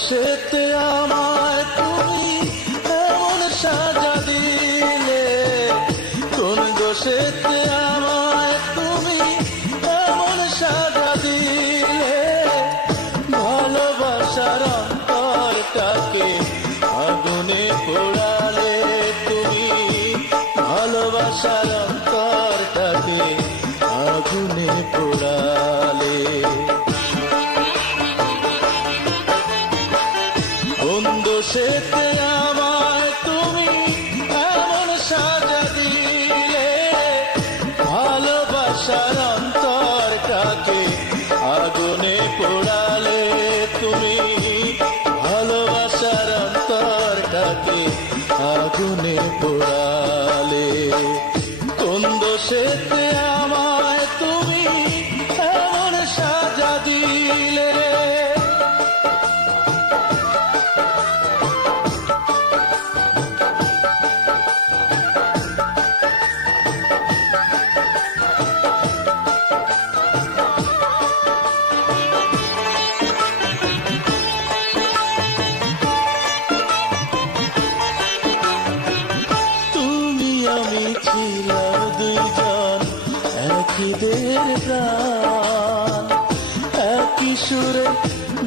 দোষেতে আমায় তুমি এমন সাজা দিলে, কোন দোষেতে আমায় তুমি এমন সাজা দিলে, ভালোবাসার অন্তরটাকে আগুনে পোড়ালে তুমি, ভালোবাসার অন্তরটাকে আগুনে পোড়ালে। কোন দোষেতে আমায় তুমি এমন সাজা দিলে, ভালোবাসার অন্তরটাকে আগুনে পোড়ালে তুমি, ভালোবাসার অন্তরটাকে আগুনে পোড়ালে। কোন দোষেতে আমায় তুমি এমন সাজা দিলে। আমি ছিলাম দুইজন একই দেহের প্রাণ, একই সুরে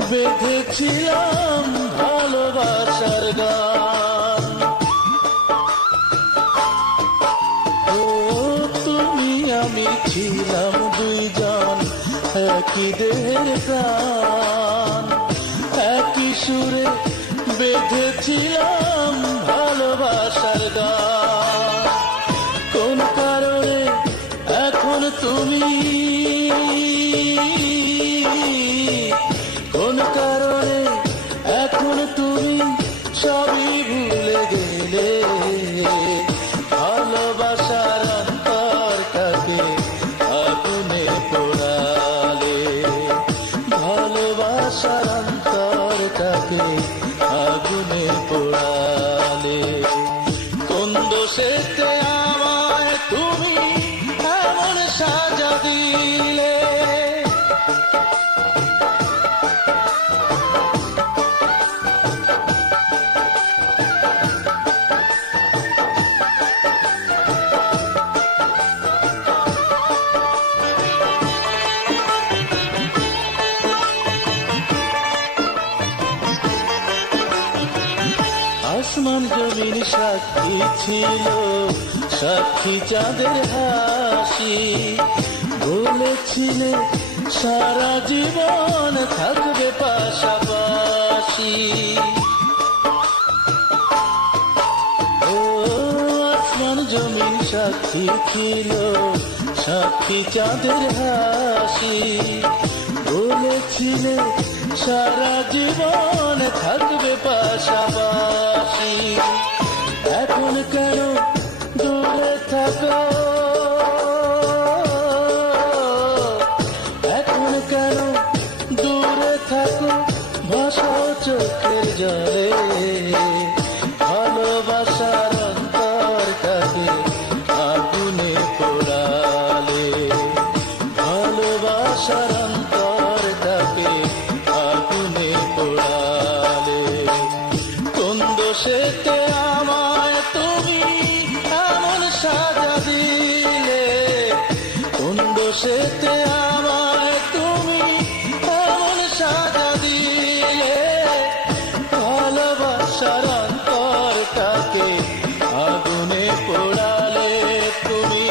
বেঁধেছিলাম ভালোবাসার গান। ও তুমি আমি ছিলাম দুইজন একই দেহের প্রাণ, একই সুরে বেঁধেছিলাম ভালোবাসার গান। কোন কারণে এখন তুমি, কোন কারণে এখন তুমি সবই ভুলে গেলে, ভালোবাসার অন্তরটাকে আগুনে পোড়ালে, ভালোবাসার অন্তরটাকে আগুনে পোড়ালে। কোন দোষেতে আমায় তুমি এমন সাজা দিলে। আসমান জমিন সাক্ষী ছিল, সাক্ষী চাঁদের হাসি, বলেছিলে সারা জীবন থাকবে পাশাপাশি। ও আসমান জমিন সাক্ষী ছিল, সাক্ষী চাঁদের হাসি, বলেছিলে সারা জীবন থাকবে পাশাপাশি। এখন কেন দূরে থাকো, এখন কেন দূরে থাকো, ভাসাও চোখের জলে, ভালোবাসার অন্তরটাকে আগুনে পোড়ালে, ভালোবাসার অন্তরটাকে আগুনে পোড়ালে। কোন দোষেতে আমায় তুমি এমন সাজা দিলে, কোন দোষেতে আমায় তুমি এমন সাজা দিলে, ভালোবাসার অন্তরটাকে আগুনে পোড়ালে তুমি,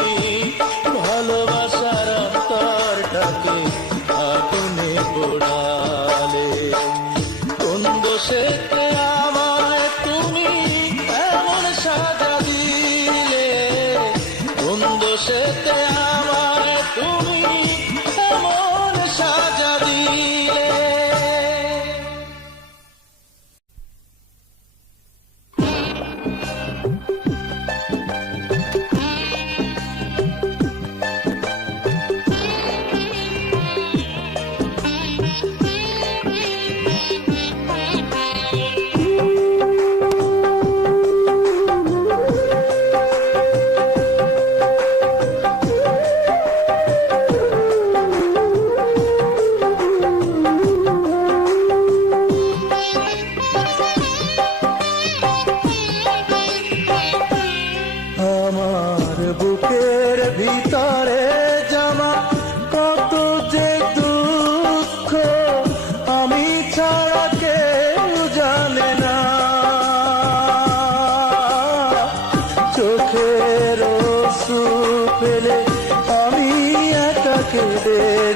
ভালোবাসার অন্তরটাকে আগুনে পোড়ালে। কোন দোষেতে আমায় তুমি এমন সাজা দিলে, কোন দোষেতে আমায় তুমি এমন সাজা দিলে।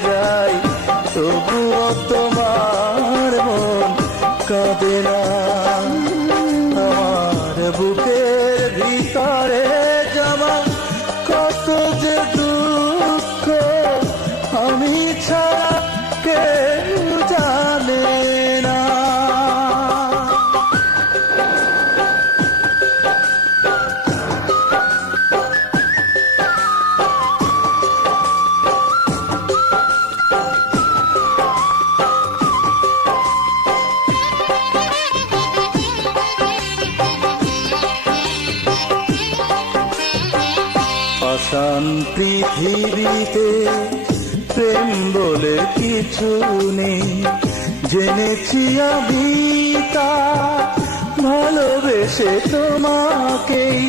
যাই, তবুও তোমার মন কাঁদে না। আমার বুকের ভিতরে জমা কত যে দুঃখ, আমি ছাড়া কেউ জানে না। পাষাণ পৃথিবীতে প্রেম বলে কিছু নেই, জেনেছি আমি তা ভালোবেসে তোমাকেই।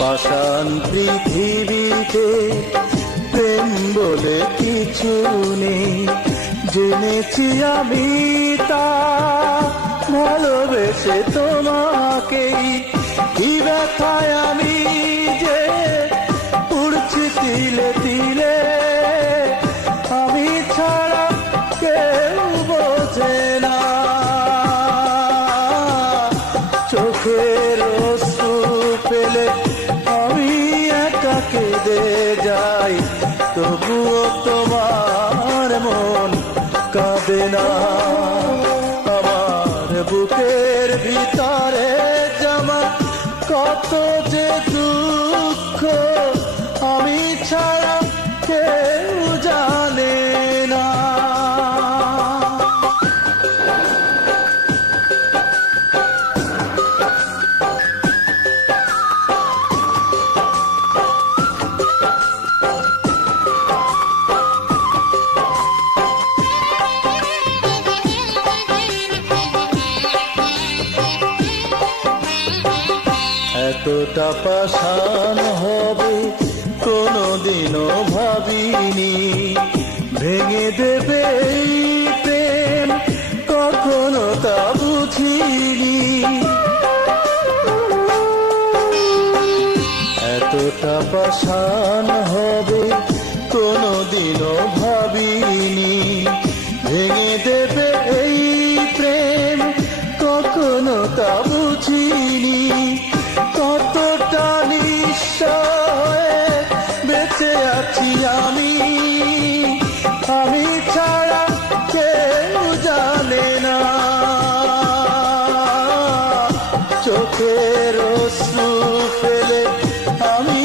পাষাণ পৃথিবীতে প্রেম বলে কিছু নেই, জেনেছি আমি তা ভালোবেসে তোমাকেই। কি ব্যথায় আমি যে উড়ছি তিলে তিলে, আমি ছাড়া কেউ বোঝে না। চোখের অশ্রু পেলে আমি একা কেঁদে যাই, তবুও তোমার মন কাঁদে না। আমার বুকের ভিতরে জমা কত যে দুঃখ, আমি ছাড়া কেউ জানে না। এতটা পাষাণ হবে কোনোদিনও ভাবিনি, ভেঙে দেবে এই প্রেম কখনো তা বুঝিনি। এতটা পাষাণ হবে কোনোদিনও ভাবিনি, ভেঙে দেবে এই প্রেম কখনো তা বুঝিনি। কতটা নিঃস্ব হয়ে বেঁচে আছি আমি, আমি ছাড়া কেউ জানে না। চোখের অশ্রু ফেলে আমি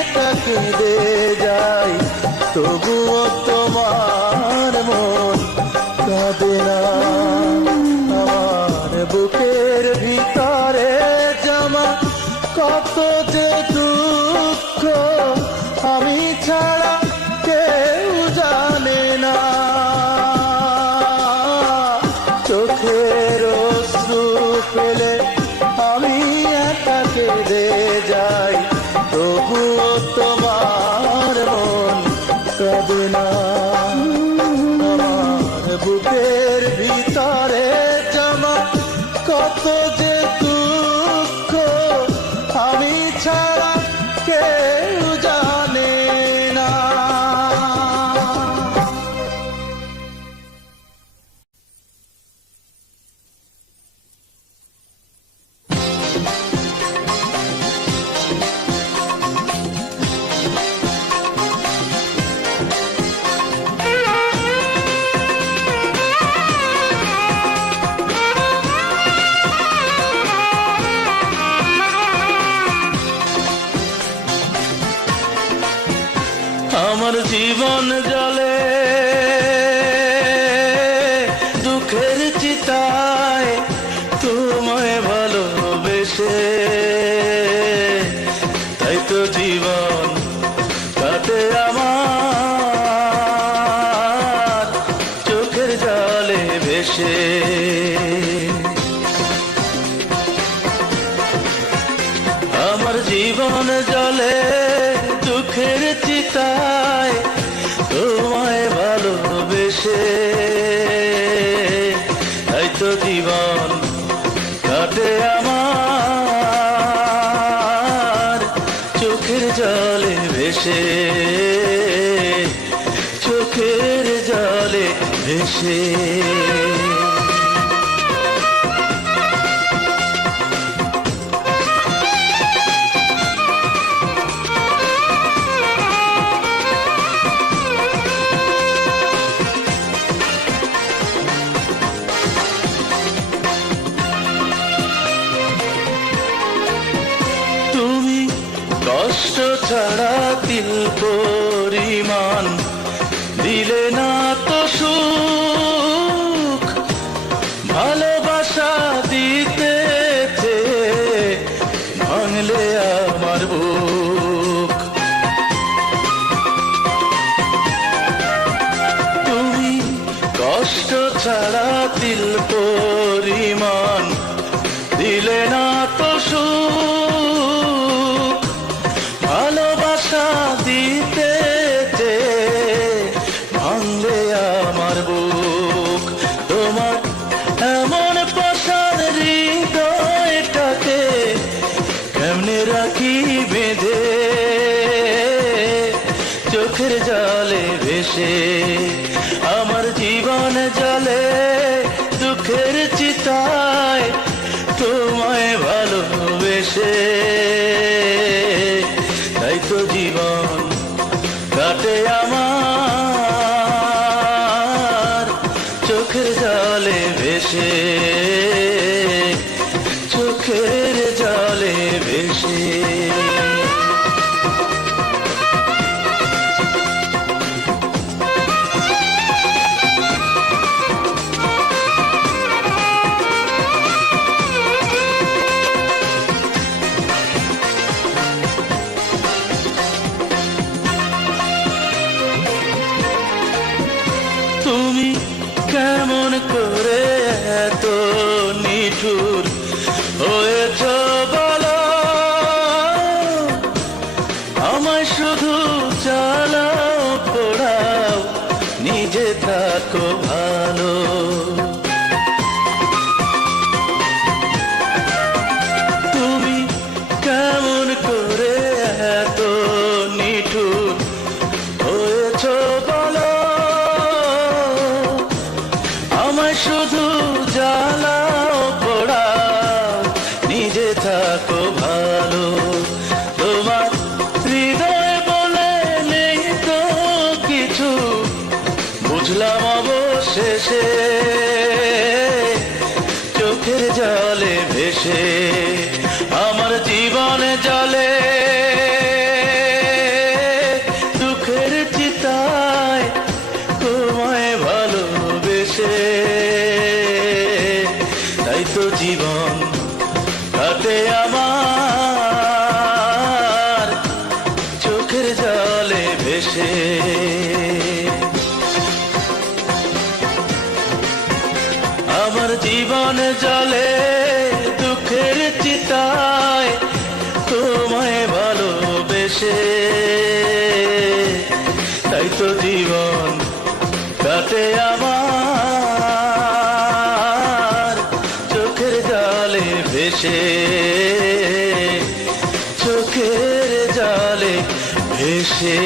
একা কেঁদে যাই, তবুও তোমার মন কাঁদে না। আমার বুকের ভিতরে জমা কত যে দুঃখ, আমি ছাড়া কেউ জানে না। চোখের অশ্রু ফেলে আমি একা কেঁদে যাই, তবুও তোমার মন কাঁদে না। আমার বুকের ভিতরে জমা কত যে দুঃখ, আমি ছাড়া কেউ জানে না। আমার জীবন জলে দুঃখের চিতায়, তোমায় ভালোবেসে তাই তো জীবন কাটে আমার চোখের জলে ভেসে। আমার জীবন জলে দুঃখের চিতায়, তোমায় ভালোবেসে তাই তো জীবন কাটে আমার চোখের জলে ভেসে। চোখের জলে ভেসে। কষ্ট ছাড়া তিল পরিমাণ দিলে না তো সুখ, ভালোবাসা দিতে ভাঙলে আমার বুক। তুমি কষ্ট ছাড়া তিল পরিমাণ দিলে না তো সুখ, ভালোবাসা দিতে ভাঙলে আমার বুক। তোমার এমন পাষাণ হৃদয়টাকে কেমনে রাখি বেঁধে, চোখের জলে ভেসে। আমার জীবন জলে দুঃখের চিতায় তোমায় ভালোবেসে, তাই তো জীবন কাটে আমার চোখের জলে ভেসে, চোখের জলে ভেসে। তুমি কেমন করে এত নিঠুর হয়েছ বলো, আমায় শুধু চালাও পোড়াও, নিজে থাকো ভালো। তুমি কেমন করে এত নিঠুর হয়েছ বলো, আমায় শুধু জ্বালাও পোড়াও, নিজে থাকো ভালো। তোমার হৃদয় বলে নেই তো কিছু, বুঝলাম অবশেষে চোখের জলে ভেসে। আমার জীবন জলে দুঃখের চিতায় তোমায় ভালোবেসে, তাই তো জীবন কাটে আমার চোখের জলে ভেসে। আমার জীবন জলে দুঃখের চিতায় তোমায় ভালোবেসে, তাই তো জীবন কাটে আমার চোখের জলে ভেসে, চোখের জলে ভেসে।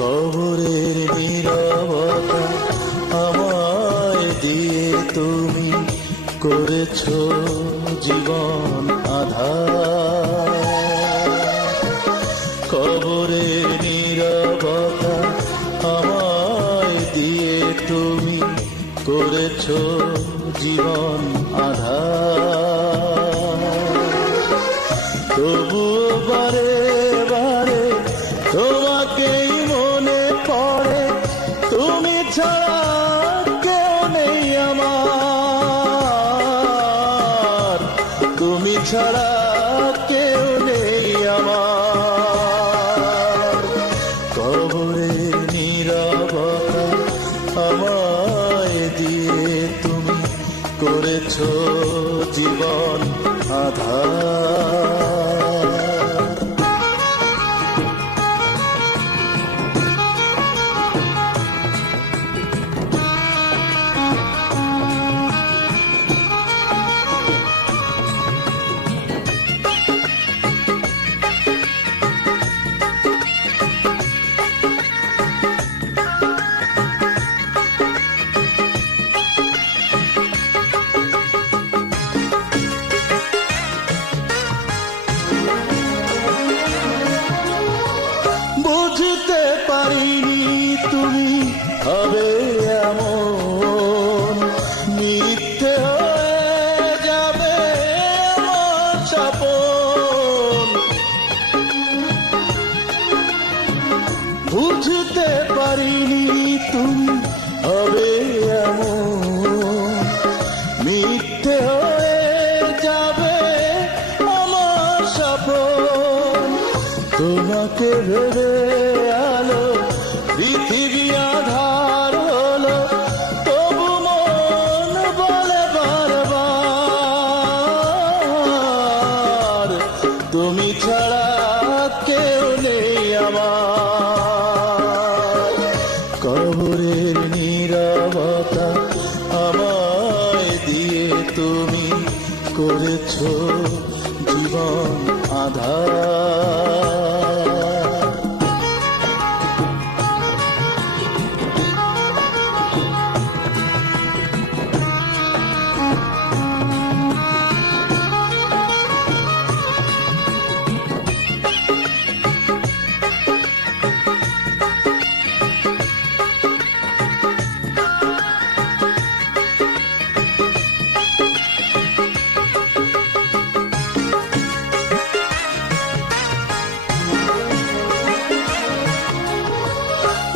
কবরের নীরবতা আমায় দিয়ে তুমি করেছো জীবন আধার। কবরের নীরবতা আমায় দিয়ে তুমি করেছো জীবন আধার। তবুও বারে বারে তোমাকেই মনে পড়ে, তুমি ছাড়া কেউ নেই আমার। তুমি ছাড়া কেউ নেই আমার। কবরের নীরবতা আমায় দিয়ে তুমি করেছো জীবন আধার। বুঝতে পারিনি তুমি হবে এমন, মিথ্যে হয়ে যাবে আমার স্বপন। বুঝতে পারিনি তুমি হবে এমন, মিথ্যে হয়ে যাবে আমার স্বপন। তোমাকে ভেবে আলো পৃথিবী আধার হলো, তবু মন বলে বারবার তুমি ছাড়া কেউ নেই আমার। কবরের নীরবতা আমায় দিয়ে তুমি করেছো জীবন আধার।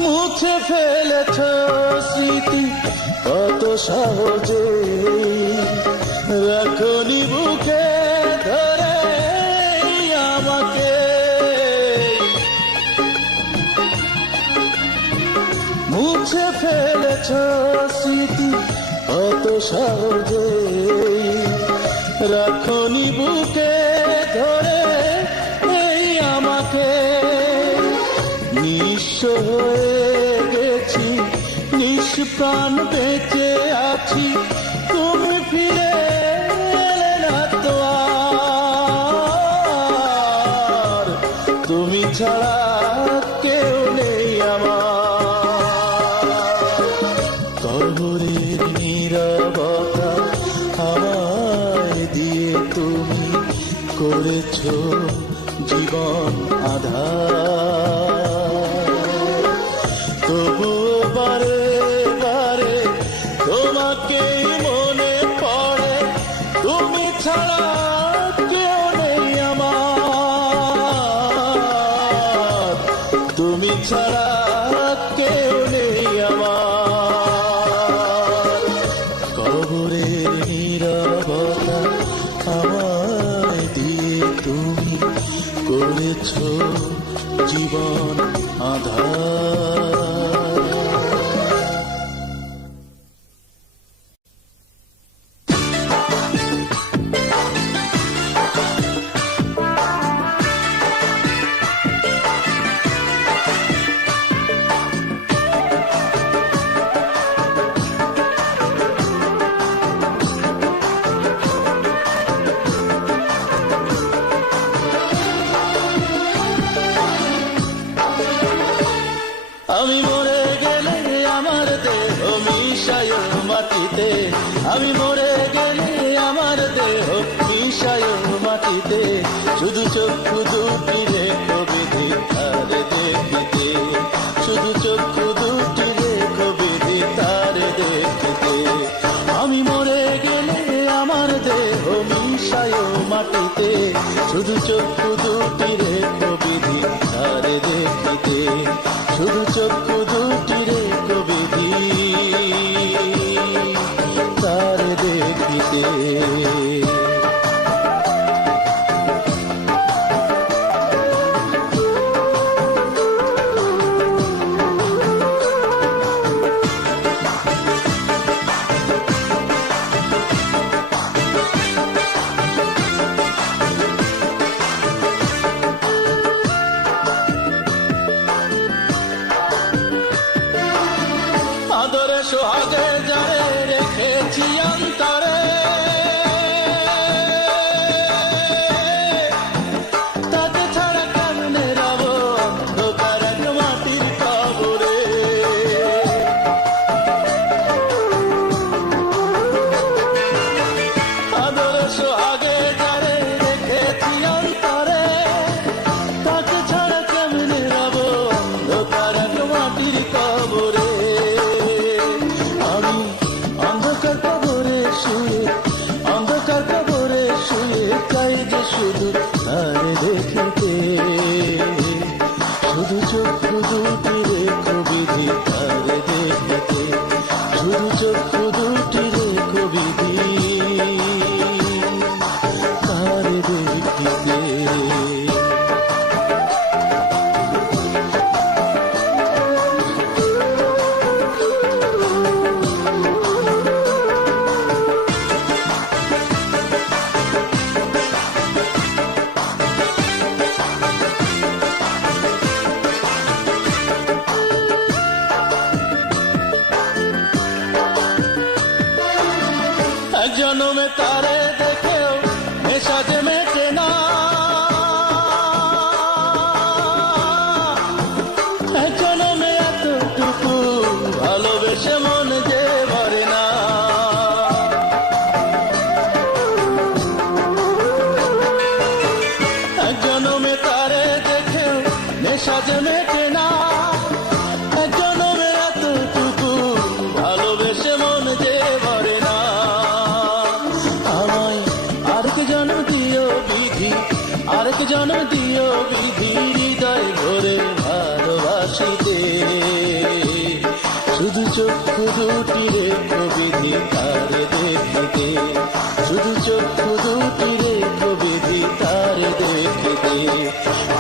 মুছে ফেলেছ স্মৃতি কত সহজে, রাখনি বুকে ধরে আমাকে। মুছে ফেলেছ স্মৃতি কত সহজে, রাখনি বুকে ধরে আমাকে। নিঃস্ব হয়ে গেছি, নিষ্প্রাণ বেঁচে আছি, তুমি ফিরে এলে না তো আর। তুমি ছাড়া কেউ নেই আমার। কবরের নীরবতা আমায় দিয়ে তুমি করেছো জীবন আধার। তবুও বারে বারে তোমাকে মনে পড়ে, তুমি ছাড়া কেউ নেই আমার। তুমি ছাড়া কেউ নেই আমার। কবরের নীরবতা আমায় দিয়ে তুমি করেছো জীবন আধার। আমি মরে গেলে আমার দেহ মিশায় মাটিতে, আমি মরে গেলে আমার দেহ মিশায় মাটিতে। শুধু চক্ষু দুটি রেখো বিধি তারে দেখিতে, শুধু চক্ষু দুটি রেখো বিধি তারে দেখিতে। আমি মরে গেলে আমার দেহ মিশায় মাটিতে, শুধু চক্ষু দুটি রেখো বিধি তারে দেখিতে, শুধু চক্ষু দুটি রেখো বিধি তারে দেখিতে। সোহাগে যারে রেখেছি অন্তরে, তাকে ছাড়া কেমনে রব অন্ধকার এক মাটির কবরে। আমি অন্ধকার কবরে শুয়ে, অন্ধকার কবরে শুয়ে চাই যে শুধু তারে দেখিতে, শুধু চক্ষু দুটি রেখো বিধি তারে দেখিতে, শুধু চক্ষু দুটি রেখো বিধি তারে দেখিতে। এক জনমে তারে দেখেও নেশা যে মেটে না, এক জনমে এতটুকু ভালোবেসে মন যে ভরে না। এক জনমে তারে দেখেও নেশা যে মেটে না, এক জনমে এতটুকু ভালোবেসে মন যে ভরে না। আরেক জন্ম দিও বিধি, আরেক জন্ম দিও বিধি হৃদয় ভরে ভালোবাসিতে, শুধু চক্ষু দুটি রেখো বিধি তারে দেখিতে, শুধু চক্ষু দুটি রেখো বিধি তারে দেখিতে।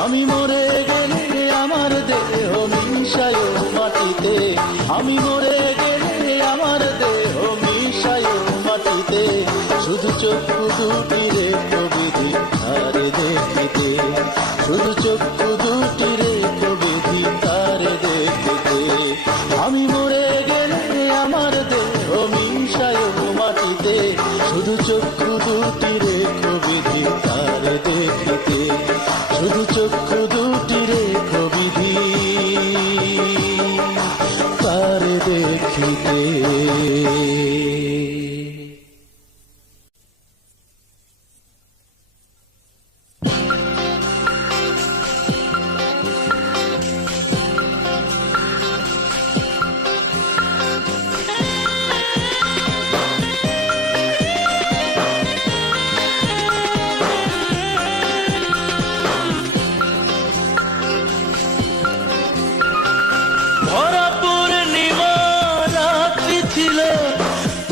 আমি মরে গেলে আমার দেহ মিশায় মাটিতে, আমি মরে গেলে আমার দেহ মিশায় মাটিতে, শুধু চক্ষু দুটি রেখো বিধি তারে দেখিতে, শুধু চক্ষু দুটি রেখো বিধি তারে দেখিতে। আমি মরে গেলে আমার দেহ মিশায় মাটিতে, শুধু চক্ষু দুটি রেখো বিধি তারে দেখিতে, শুধু চক্ষু দুটি রেখো বিধি তারে দেখিতে।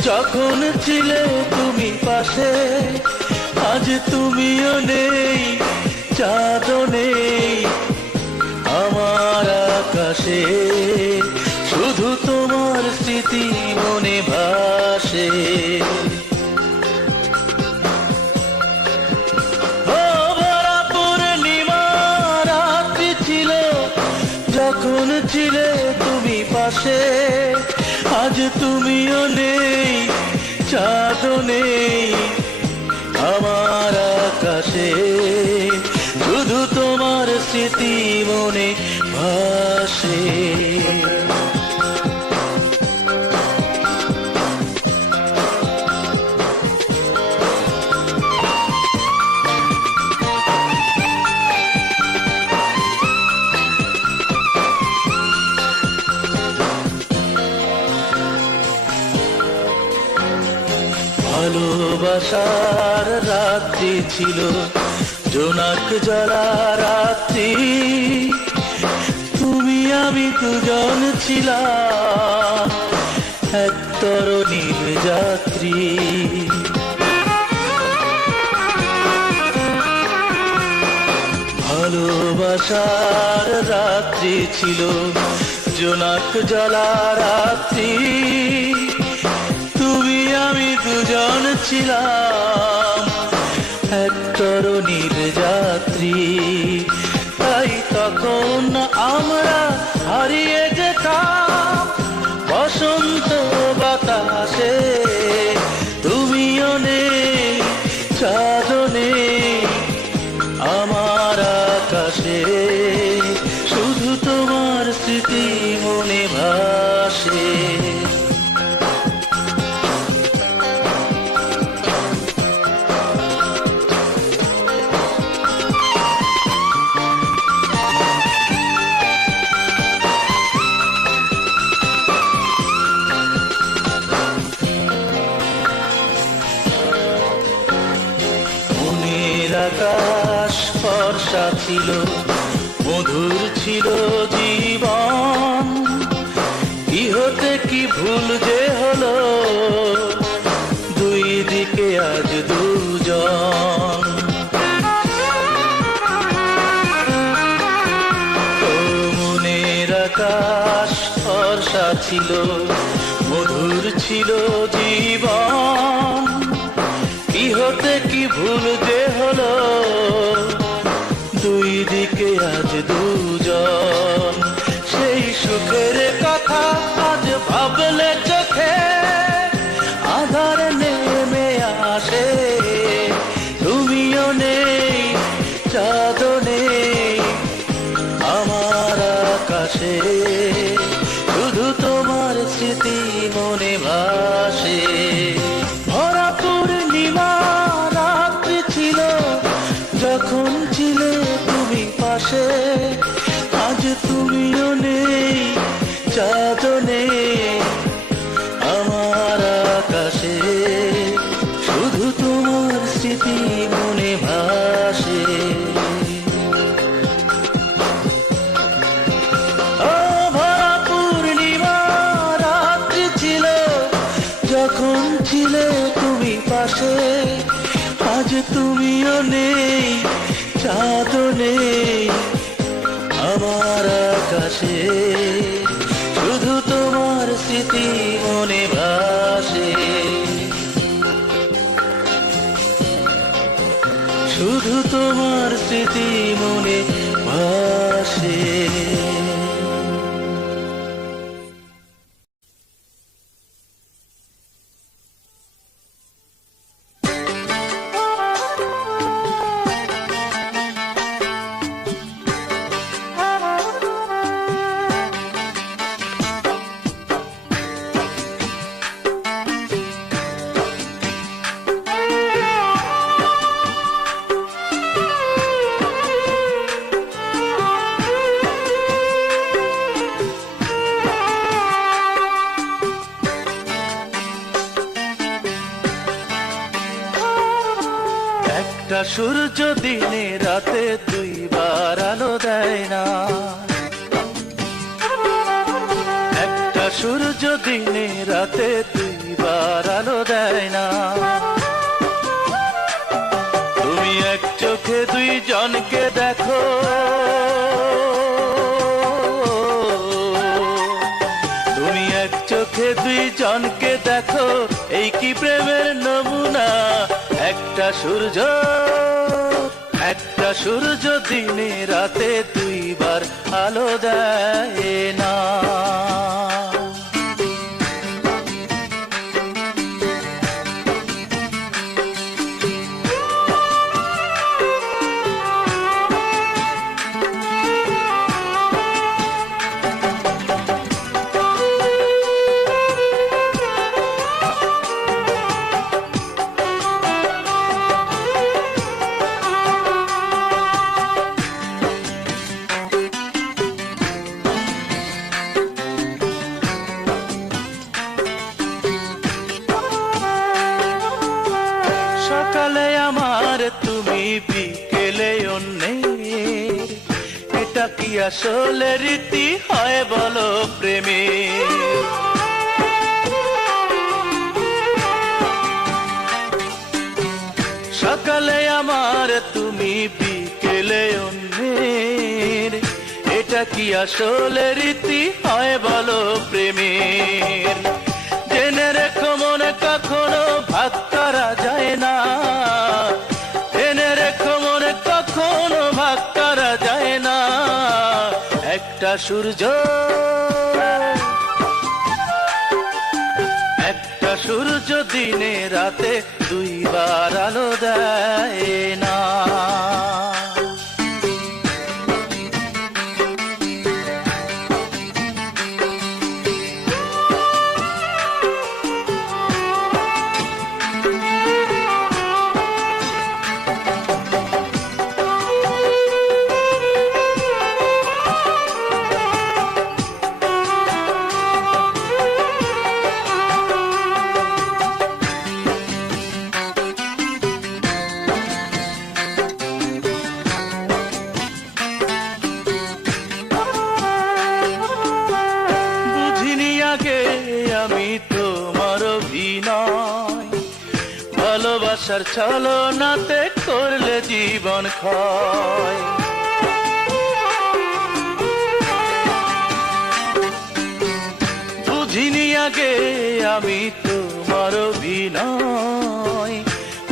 যখন ছিলে তুমি পাশে, আজ তুমিও নেই, চাঁদও নেই আমার আকাশে, শুধু তোমার স্মৃতি মনে ভাসে। ভরা পূর্ণিমা রাত্রি ছিল যখন ছিলে তুমি পাশে, আজ তুমিও নেই, চাঁদও নেই আমার আকাশে, শুধু তোমার স্মৃতি মনে ভাসে। ভালোবাসার রাত্রি ছিল জোনাক জলা রাত্রি, তুমি আমি দুজন ছিলাম এক তরণীর যাত্রী। ভালোবাসার রাত্রি ছিল জোনাক জলা রাত্রি, তুমি আমি দুজন ছিলাম এক তরণীর যাত্রী। তাই তখন আমরা হারিয়ে যেতাম বসন্ত বাতাসে, তুমিও নেই, চাঁদও নেই আমার আকাশে, শুধু তোমার স্মৃতি মনে ভাসে। আকাশ ফর্সা ছিল, মধুর ছিল জীবন, কি হতে কি ভুল যে হলো, দুই দিকে আজ দুজন। ও মনের আকাশ ফর্সা ছিল, মধুর ছিল জীবন, কি হতে কি ভুল যে হলো, দুই দিকে আজ দুজন। সেই সুখের কথা আজ ভাবলে চোখে আধার নেমে আসে, তুমিও নেই চাঁদও নেই আমার আকাশে, শুধু তোমার স্মৃতি মনে ভাসে। ভরা পূর্ণিমা রাত্রি ছিল, যখন ছিলে তুমি পাশে, আজ তুমিও নেই চাঁদও নেই আমার আকাশে, শুধু তোমার স্মৃতি মনে ভাসে। ও ভরা পূর্ণিমা রাত্রি ছিল, যখন ছিলে তুমি পাশে, আজ তুমিও নেই চাঁদও নেই আমার আকাশে, শুধু তোমার স্মৃতি মনে ভাসে, শুধু তোমার স্মৃতি মনে ভাসে। একটা সূর্য দিনে রাতে দুইবার আলো দেয় না, একটা সূর্য দিনে রাতে দুইবার আলো দেয় না, তুমি এক চোখে দুইজনকে দেখো, তুমি এক চোখে দুইজনকে দেখো, এই কি প্রেমের নমুনা। একটা সূর্য, একটা সূর্য দিনে রাতে দুইবার আলো দেয় না। সকালে আমার তুমি বিকেলে অন্যের, এটা কি আসলে রীতি হয় বলো প্রেমে। সকালে আমার তুমি বিকেলে অন্যের, এটা কি আসলে রীতি হয় বলো প্রেমের। জেনে রেখো মনে কখনো ভাগ করা যায় না, জেনে রেখো মনে কখনো ভাগ করা যায় না। একটা সূর্য, একটা সূর্য দিনে রাতে দুইবার আলো দেয় না। ভালোবাসার ছলনাতে করলে জীবন ক্ষয়। বুঝিনি আগে আমি তোমার অভিনয়,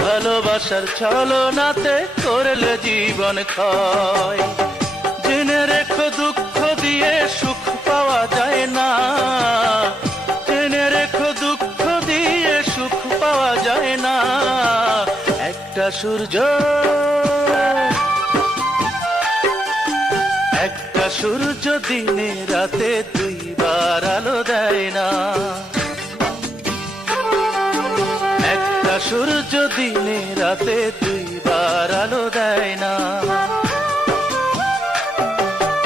ভালোবাসার ছলনাতে করলে জীবন ক্ষয়। জেনে রেখো দুঃখ দিয়ে সুখ পাওয়া যায় না, জেনে রেখো দুঃখ দিয়ে সুখ পাওয়া যায় না। একটা সূর্য, একটা সূর্য দিনে রাতে দুইবার আলো দেয় না, একটা সূর্য দিনে রাতে দুইবার আলো দেয় না।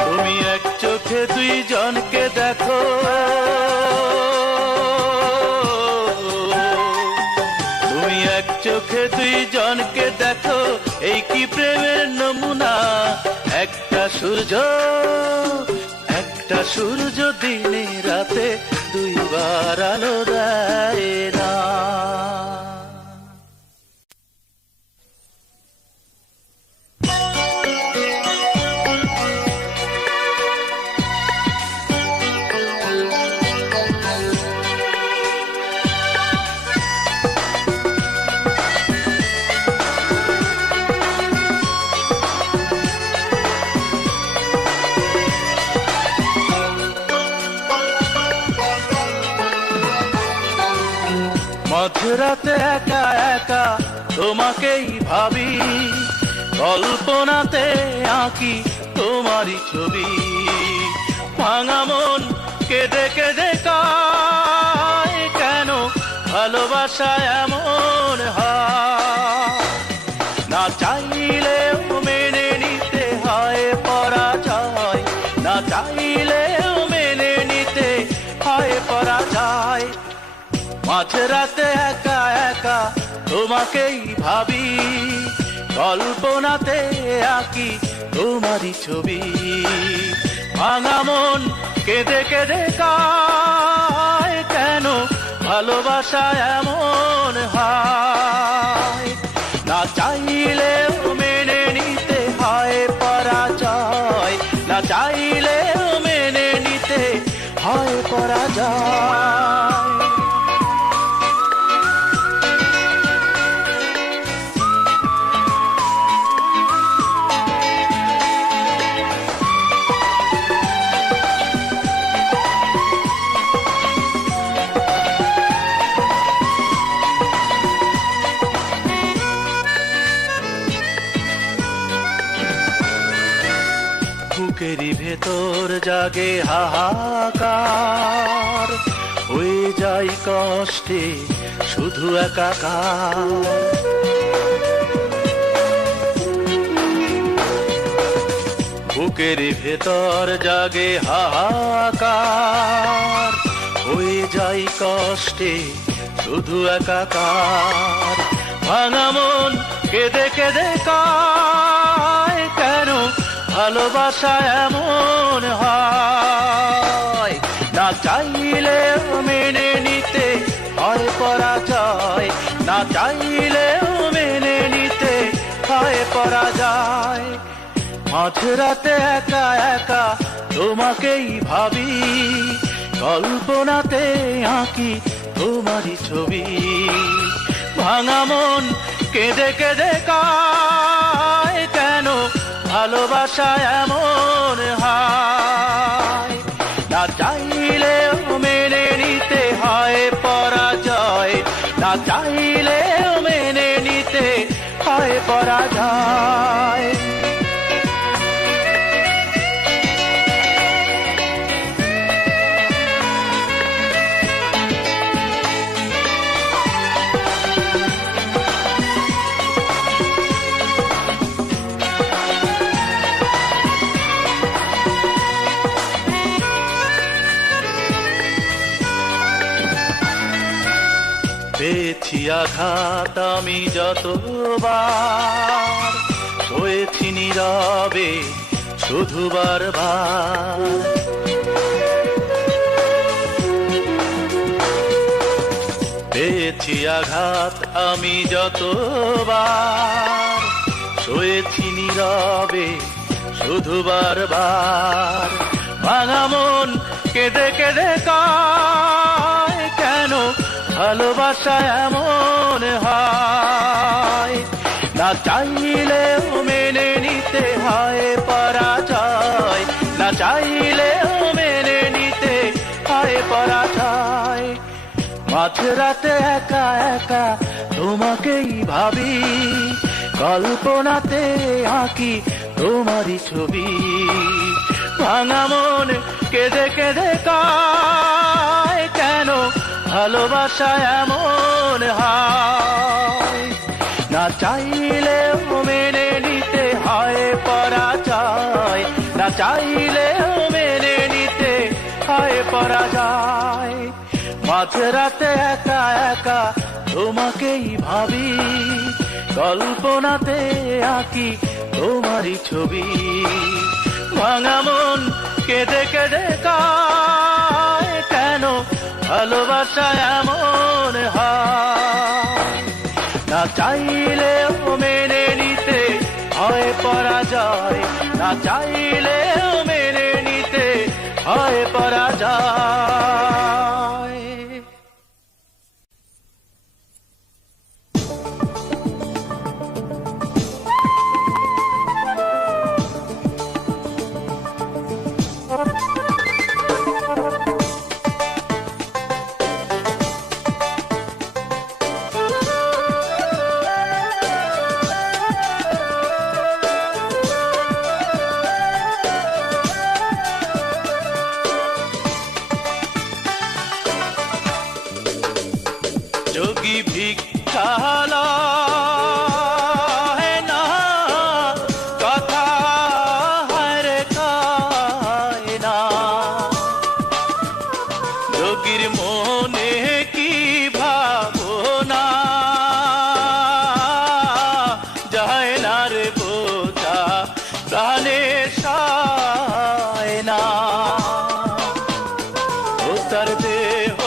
তুমি এক চোখে দুইজনকে দেখো, তুমি এক চোখে দুইজনকে দেখো, এই কি প্রেমের নমুনা। একটা সূর্য, একটা সূর্য দিনে রাতে দুইবার আলো দেয় না। মাঝরাতে একা একা তোমাকেই ভাবি, কল্পনাতে আঁকি তোমারই ছবি। ভাঙা মন কেঁদে কেঁদে কায়, কেন ভালোবাসা এমন হয়। না চাইলেও মেনে নিতে হয় পরাজয়, না চাইলেও মেনে নিতে হয় পরাজয়। মাঝরাতে একা একা তোমাকেই ভাবি, কল্পনাতে আঁকি তোমারই ছবি। ভাঙা মন কেঁদে কেঁদে কায়, কেন ভালোবাসা এমন হয়। না চাইলেও মেনে নিতে হয় পরাজয়, না চাইলেও মেনে নিতে হয় পরাজয়। বুকেরই ভেতর জাগে হাহাকার, হয়ে যাই কষ্টে শুধু একাকার। বুকেরই ভেতর জাগে হাহাকার, হয়ে যাই কষ্টে শুধু একাকার। ভাঙা মন কেঁদে কেঁদে কায়, কেন ভালোবাসা এমন হয়। না চাইলেও মেনে নিতে হয় পরাজয়, না চাইলেও মেনে নিতে হয় পরাজয়। মাঝরাতে একা একা তোমাকেই ভাবি, কল্পনাতে আঁকি তোমারই ছবি। ভাঙা মন কেঁদে কেঁদে কায়, কেন ভালোবাসা এমন হয়। না চাইলেও মেনে নিতে হয় পরাজয়, না চাইলেও মেনে নিতে হয় পরাজয়। পেয়েছি আঘাত আমি যতবার, সয়েছি নীরবে শুধু বারবার। পেয়েছি আঘাত আমি যতবার শুয়েছি নীরবে শুধু বারবার, ভাঙা মন কেঁদে কেঁদে কায়, কেন ভালোবাসা এমন হয়। না চাইলেও মেনে নিতে হয় পরাজয়, না চাইলেও মেনে নিতে হয় পরাজয়। মাঝরাতে একা একা তোমাকেই ভাবি, কল্পনাতে আঁকি তোমারই ছবি। ভাঙা মন কেঁদে কেঁদে কায়, কেন ভালোবাসা এমন হয়। না চাইলেও মেনে নিতে হয় পরাজয়, না চাইলেও মেনে নিতে হয় পরাজয়। মাঝরাতে একা একা তোমাকেই ভাবি, কল্পনাতে আঁকি তোমারই ছবি। ভাঙা মন কেঁদে কেঁদে কায়, কেন ভালোবাসা এমন হয়। না চাইলেও মেনে নিতে হয় পরাজয়, না চাইলেও মেনে নিতে হয় পরাজয়। যোগী ভিক্ষালা না কথা হারে খায় না, যোগীর মনে কি ভাবনা যায় না রে বোঝা প্রাণে সায় না। ও তার দেহ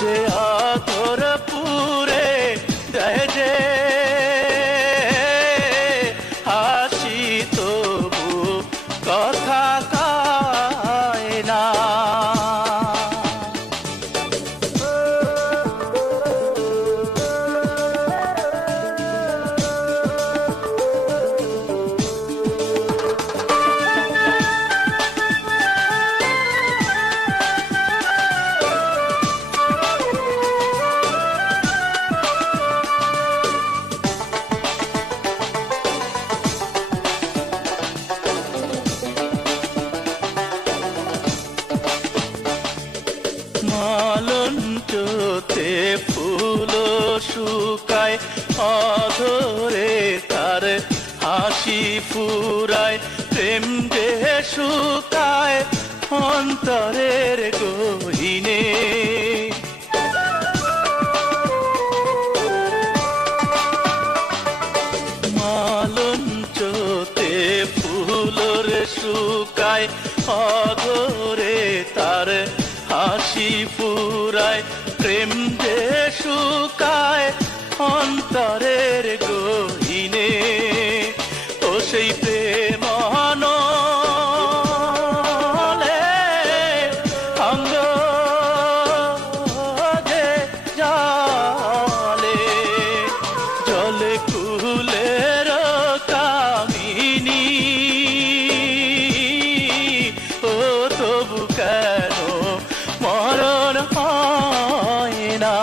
সে আতর পুরে দেয় যে হাসি, তবু কথা কয় না। মালঞ্চতে ফুল শুকায়, অধরে তার হাসি ফুরায়, প্রেম যে শুকায় অন্তরের গহীনে। মালঞ্চতে ফুলর শুকায়, অধরে তার হাসি ফুরায়, প্রেম যে শুকায় অন্তরের গহীনে। ও সেই প্রেম নলে অঙ্গ যে জলে জলে কুলের কামিনী। ও তবু কেন মরণ হয় না।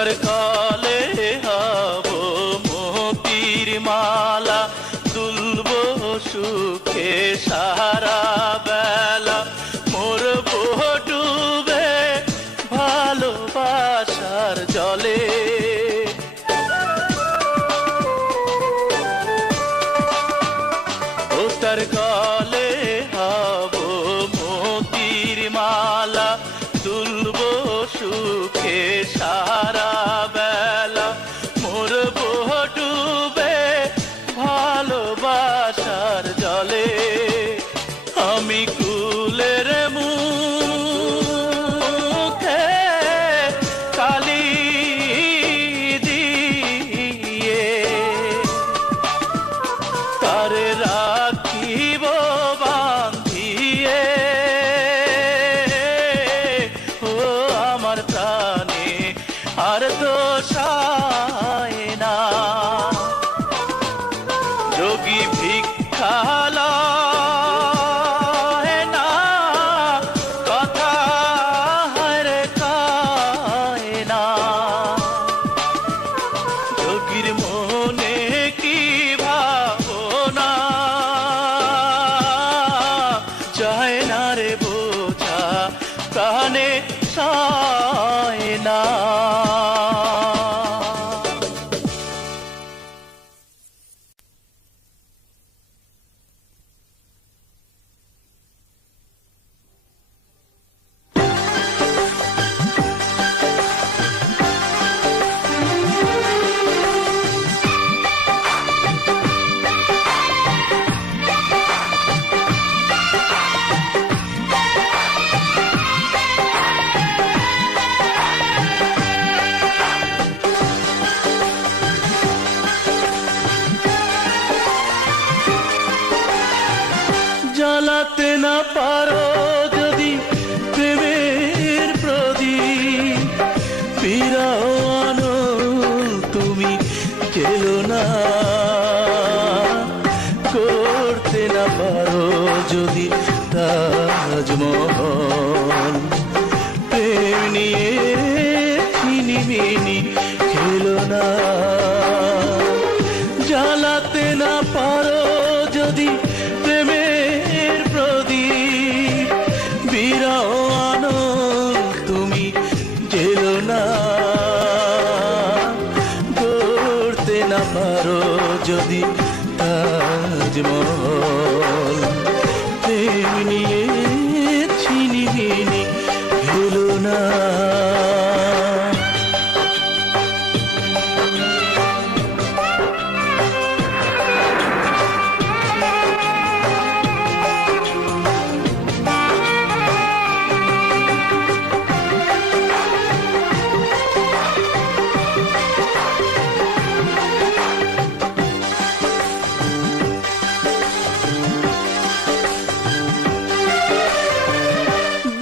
তার কলে হব মোতির মালা, দুলব সুখে সারা বেলা, মরবো ডুবে ভালোবাসার জলে। ও তার গলে হব মোতির মালা, দুলব সুখে সারা বেলা, মরবো ডুবে ভালোবাসার জলে। আমি কুলের মুখে কালি দিয়ে তারে রাখিব বান্ধিয়ে। ও আমার প্রাণে আর তো সায় না, যোগী ভিক্ষা লয় না, কথা রে কয় না। যোগীর মনে কি ভাবনা, যায় না রে বোঝা, কানে সয় না। জ্বালাতে না পারো যদি প্রেমের প্রদীপ, ফিরাও আনল তুমি গেলো না। করতে না পারো যদি তাজমহল, প্রেম নিয়ে ছিনিমিনি খেলো না। জ্বালাতে না পারো যদি প্রেমের প্রদীপ, বিরাও আনল তুমি জেলো না। গড়তে না পারো যদি তাজমহল, প্রেম নিয়ে ছিনিমিনি খেলো না।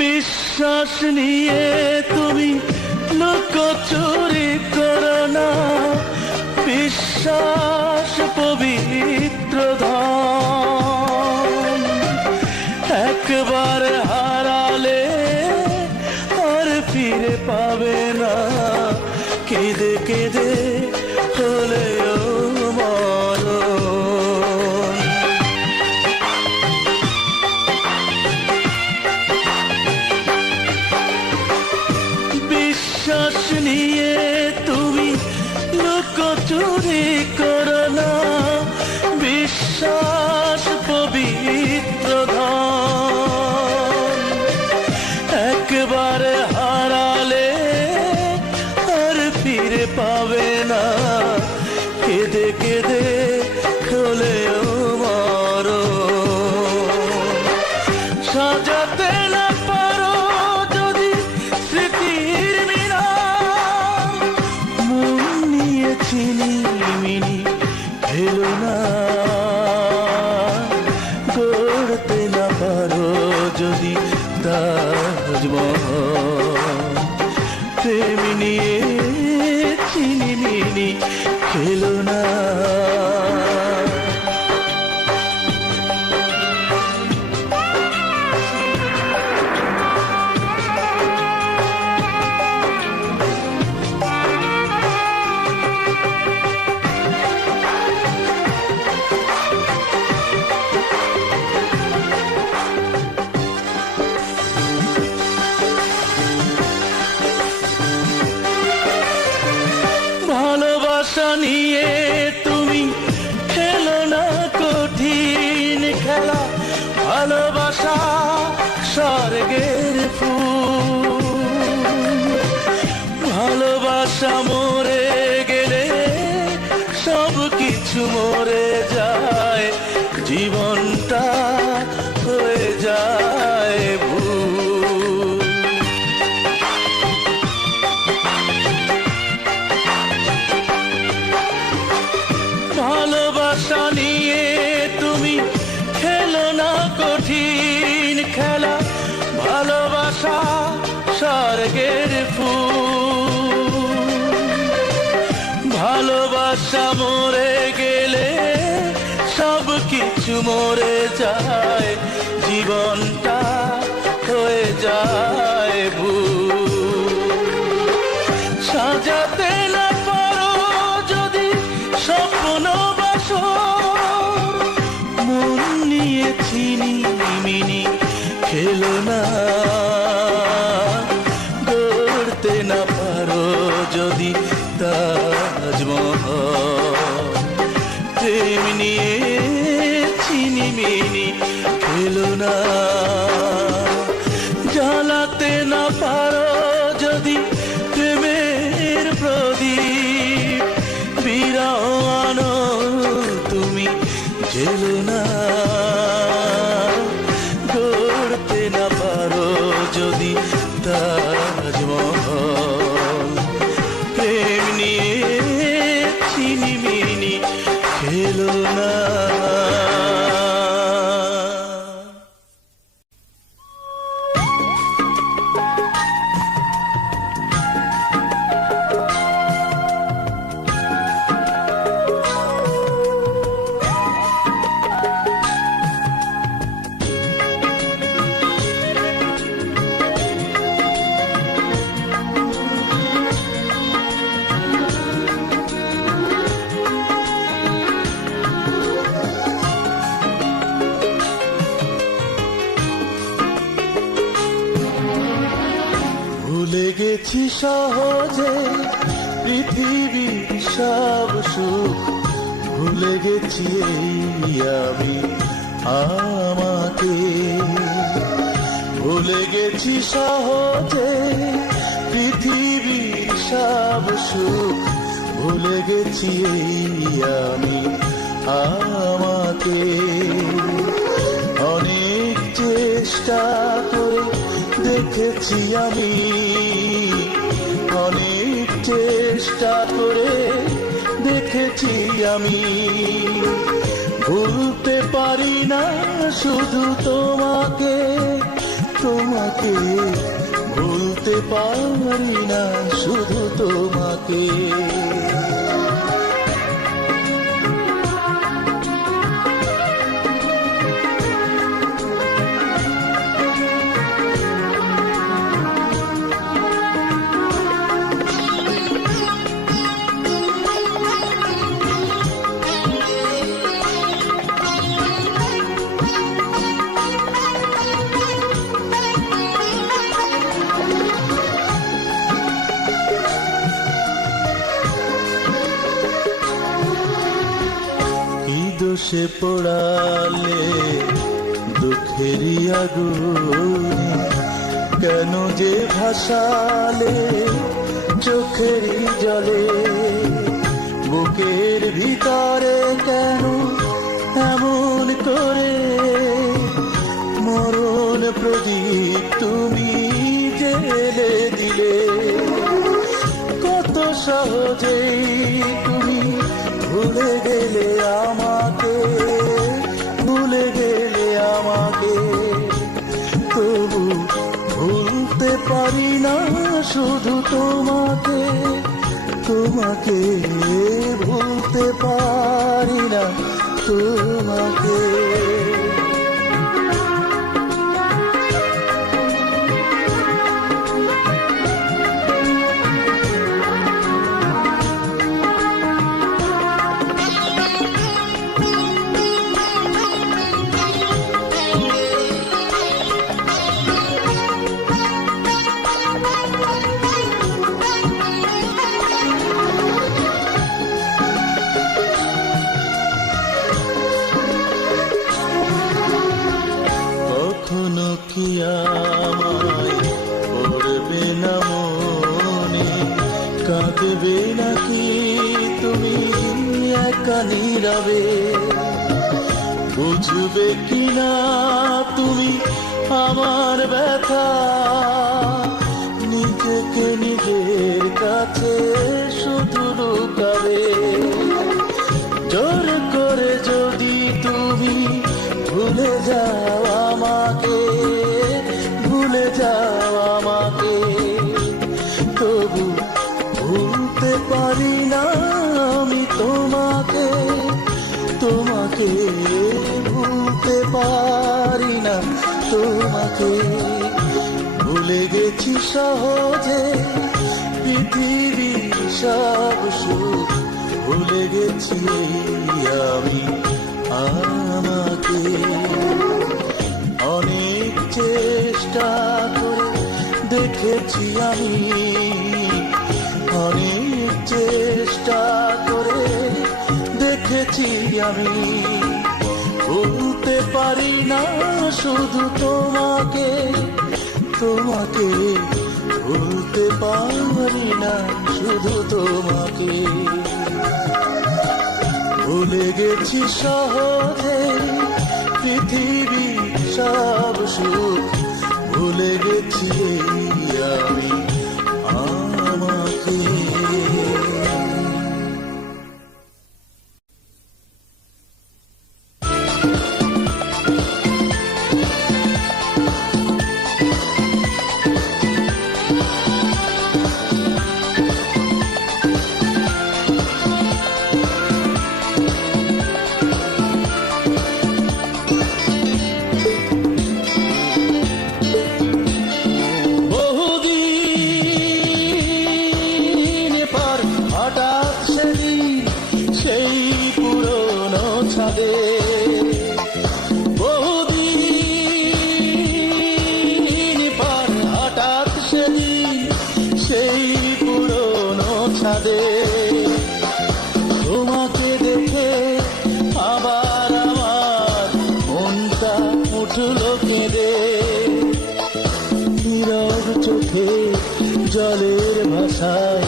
বিশ্বাস নিয়ে তুমি লুকোচুরি করো না, বিশ্বাস পবিত্র ধন। একবার হারালে আর ফিরে পাবে না, কেঁদে কেঁদে হলেও মরণ। বিশ্বাস নিয়ে তুমি লুকোচুরি করো না, বিশ্বাস পবিত্র ধন। একবার হারালে আর ফিরে পাবে না, কেঁদে কেঁদে হলেও মরণ। সাজাতে না পারো যদি স্মৃতির মিনার, মন নিয়ে ছিনিমিনি খেলো না। গড়তে না পারো যদি তাজমহল, প্রেম নিয়ে ছিনিমিনি খেলো না। নিয়ে তুমি খেলো না কঠিন খেলা, ভালোবাসা স্বর্গের ফুল। ভালোবাসা মরে গেলে সব কিছু মরে যায়, জীবনটা হয়ে যায় ভুল। ভালোবাসা নিয়ে তুমি খেলো না কঠিন খেলা, ভালোবাসা স্বর্গের ফুল। ভালোবাসা মরে গেলে সব কিছু মরে যায়, জীবনটা হয়ে যায় ভুল। সাজাতে না পারো যদি স্বপ্ন বাসর, মন নিয়ে ছিনিমিনি খেলো না। গড়তে না পারো যদি তাজমহল, প্রেম নিয়ে ছিনিমিনি খেলো না। জ্বালাতে না পারো যদি প্রেমের প্রদীপ, বিরহ আনো তুমি জেলো না। গড়তে না পারো যদি তাজমহল, প্রেম নিয়ে ছিনিমিনি খেলো না। ভুলে গেছি সহজে পৃথিবীর সব সুখ, ভুলে গেছি এই আমি আমাকে। ভুলে গেছি সহজে পৃথিবীর সব সুখ, ভুলে গেছি এই আমি আমাকে। অনেক চেষ্টা করে দেখেছি আমি, অনেক চেষ্টা করে দেখেছি আমি, ভুলতে পারি না শুধু তোমাকে, তোমাকে ভুলতে পারি না শুধু তোমাকে। দোষে পোড়ালে দুঃখেরই আগুনে, কেন যে ভাসালে চোখেরই জলে, বুকের ভিতরে কেন এমন করে মরণ প্রদীপ তুমি জেলে দিলে। কত সহজেই তুমি ভুলে গেলে আমাকে, ভুলে গেলে আমাকে, তবু ভুলতে পারি না শুধু তোমাকে, তোমাকে ভুলতে পারি না তোমাকে। কাঁদবে নাকি তুমি একা নীরবে, বুঝবে কিনা তুমি আমার ব্যথা, নিজেকে নিজের কাছে শুধু লুকাবে। জোর করে যদি তুমি ভুলে যাও আমাকে, ভুলে যাও আমাকে, তবু ভুলতে পারি না আমি তোমাকে, তোমাকে ভুলতে পারি না তোমাকে। ভুলে গেছি সহজে পৃথিবীর সব সুখ, ভুলে গেছি আমি আমাকে। অনেক চেষ্টা করে দেখেছি আমি, অনেক চেষ্টা করে দেখেছি আমি, ভুলতে পারি না শুধু তোমাকে, তোমাকে ভুলতে পারি না শুধু তোমাকে। ভুলে গেছি সহজে পৃথিবীর সব সুখ, ভুলে গেছি আমি আমাকে। বহুদিন পর হঠাৎ সেদিন সেই পুরনো ছাদে তোমাকে দেখে আবার আমার মনটা উঠলো কেঁদে। নীরব চোখে জলের ভাষায়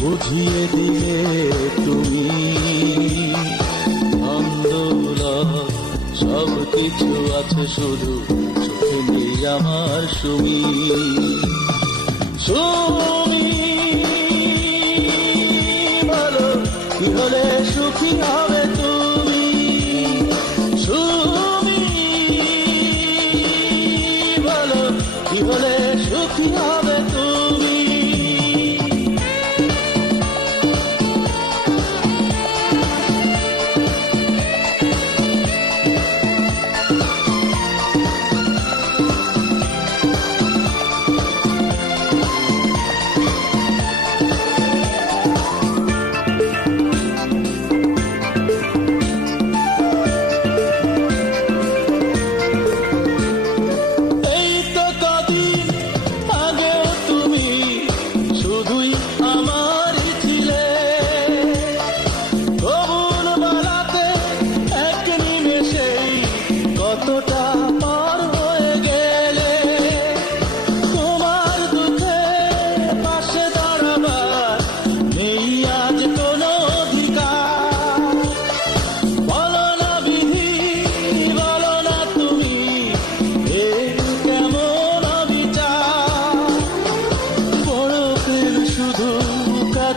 বুঝিয়ে দিলে তুমি, সব কিছু আছে শুধু চোখে নেই আমার সুমি। সুমি বলো কি হলে সুখী হবে তুমি, সুমি বলো কি হলে সুখী হবে তুমি।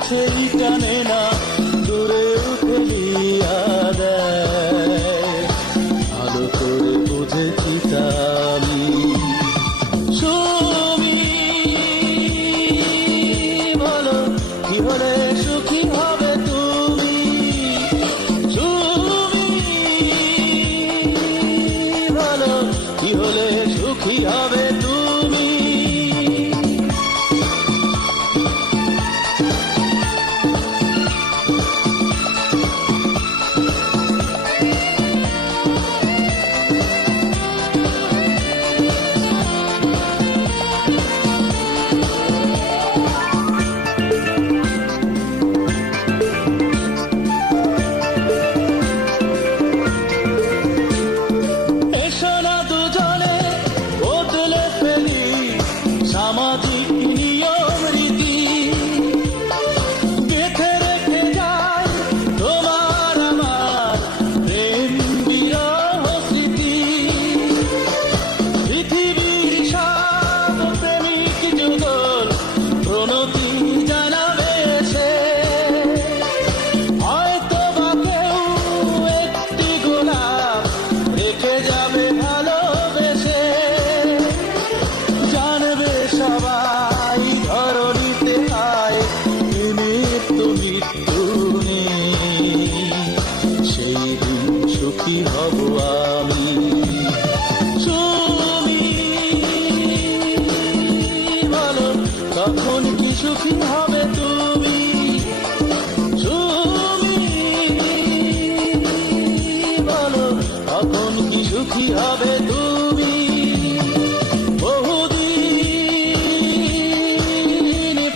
সেই জানে না দূরে ফেলিয়া দেয়, ভালো করে বুঝেছি আমি। সুমি বলো কি হলে সুখী হবে তুমি, সুমি বলো কি হলে সুখী হবে তুমি। হবে তুমি, বলো কখন কি সুখী হবে তুমি। বহুদিন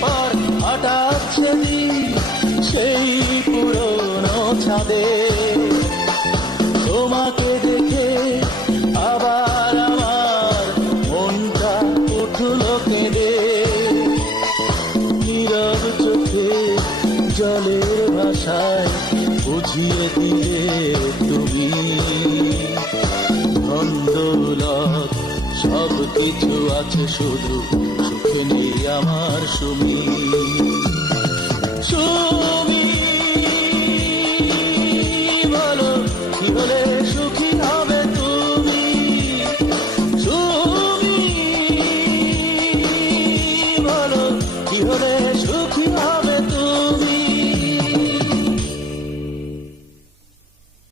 পর হঠাৎ সেদিন সেই পুরনো ছাদে তোমাকে দেখে আবার আমার মনটা উঠলো কেঁদে। নীরব চোখে জলের ভাষায় বুঝিয়ে দিয়ে তুমি ধন্দৌলত সব কিছু আছে, শুধু সুখে নেই আমার সুমি।